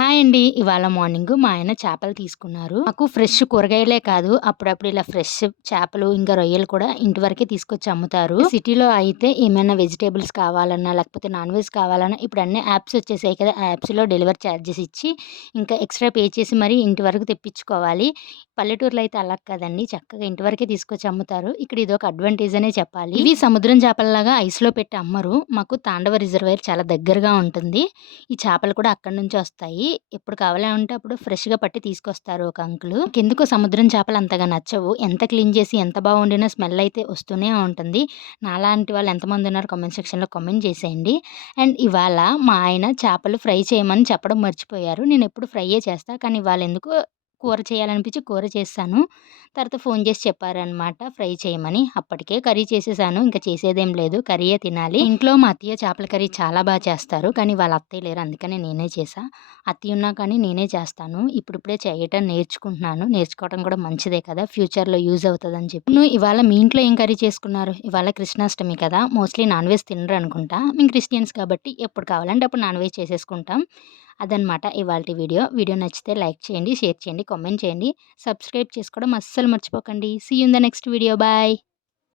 Hi. Hi అండి. ఇవాళ morning మా ఆయన చేపలు తీసుకున్నారు. మాకు ఫ్రెష్ కూరగాయలే కాదు. అప్పుడప్పుడు ఇలా ఫ్రెష్ చేపలు ఇంకా రొయ్యలు కూడా ఇంటి వరకే తీసుకొచ్చి అమ్ముతారు. సిటీలో అయితే ఏమైనా వెజిటేబుల్స్ కావాలన్నా లేకపోతే నాన్ వెజ్ కావాలన్నా ఇప్పుడు అన్ని యాప్స్ వచ్చేసాయి కదా. ఆ యాప్స్లో డెలివరీ ఛార్జెస్ ఇచ్చి ఇంకా ఎక్స్ట్రా పే చేసి మరీ ఇంటి వరకు తెప్పించుకోవాలి. పల్లెటూరులో అయితే అలా కదండి. చక్కగా ఇంటి వరకే తీసుకొచ్చి అమ్ముతారు. ఇక్కడ ఇది ఒక అడ్వాంటేజ్ అనే చెప్పాలి. ఇవి సముద్రం చేపలలాగా ఐస్లో పెట్టి అమ్మరు. మాకు తాండవ రిజర్వైర్ చాలా దగ్గరగా ఉంటుంది. ఈ చేపలు కూడా అక్కడ నుంచి వస్తాయి. ఎప్పుడు కావాలంటే అప్పుడు ఫ్రెష్గా పట్టి తీసుకొస్తారు ఒక అంకులు. కిందకు సముద్రం చేపలు అంతగా నచ్చవు. ఎంత క్లీన్ చేసి ఎంత బాగుండినా స్మెల్ అయితే వస్తూనే ఉంటుంది. నాలాంటి వాళ్ళు ఎంతమంది ఉన్నారు కామెంట్ సెక్షన్లో కామెంట్ చేసేయండి. అండ్ ఇవాళ మా ఆయన చేపలు ఫ్రై చేయమని చెప్పడం మర్చిపోయారు. నేను ఎప్పుడు ఫ్రైయే చేస్తాను కానీ ఇవాళ ఎందుకు కూర చేయాలనిపించి కూర చేస్తాను. తర్వాత ఫోన్ చేసి చెప్పారనమాట ఫ్రై చేయమని. అప్పటికే కర్రీ చేసేసాను. ఇంకా చేసేదేం లేదు. కర్రీయే తినాలి. ఇంట్లో మా అత్తయ్య చేపల కర్రీ చాలా బాగా చేస్తారు. కానీ వాళ్ళ అత్తయ్య లేరు. అందుకనే నేనే చేసా. అత్తయ్య ఉన్నా కానీ నేనే చేస్తాను. ఇప్పుడిప్పుడే చేయటం నేర్చుకుంటున్నాను. నేర్చుకోవడం కూడా మంచిదే కదా. ఫ్యూచర్లో యూజ్ అవుతుందని చెప్పి. నువ్వు ఇవాళ మీ ఇంట్లో ఏం కర్రీ చేసుకున్నారు? ఇవాళ కృష్ణాష్టమి కదా. మోస్ట్లీ నాన్ వెజ్ తినరు అనుకుంటా. మేము క్రిస్టియన్స్ కాబట్టి ఎప్పుడు కావాలంటే అప్పుడు నాన్ వెజ్ చేసేసుకుంటాం. అదనమాట ఇవాళ వీడియో. వీడియో నచ్చితే లైక్ చేయండి షేర్ చేయండి కామెంట్ చేయండి. సబ్స్క్రైబ్ చేసుకోవడం అస్సలు మర్చిపోకండి. See in the next video bye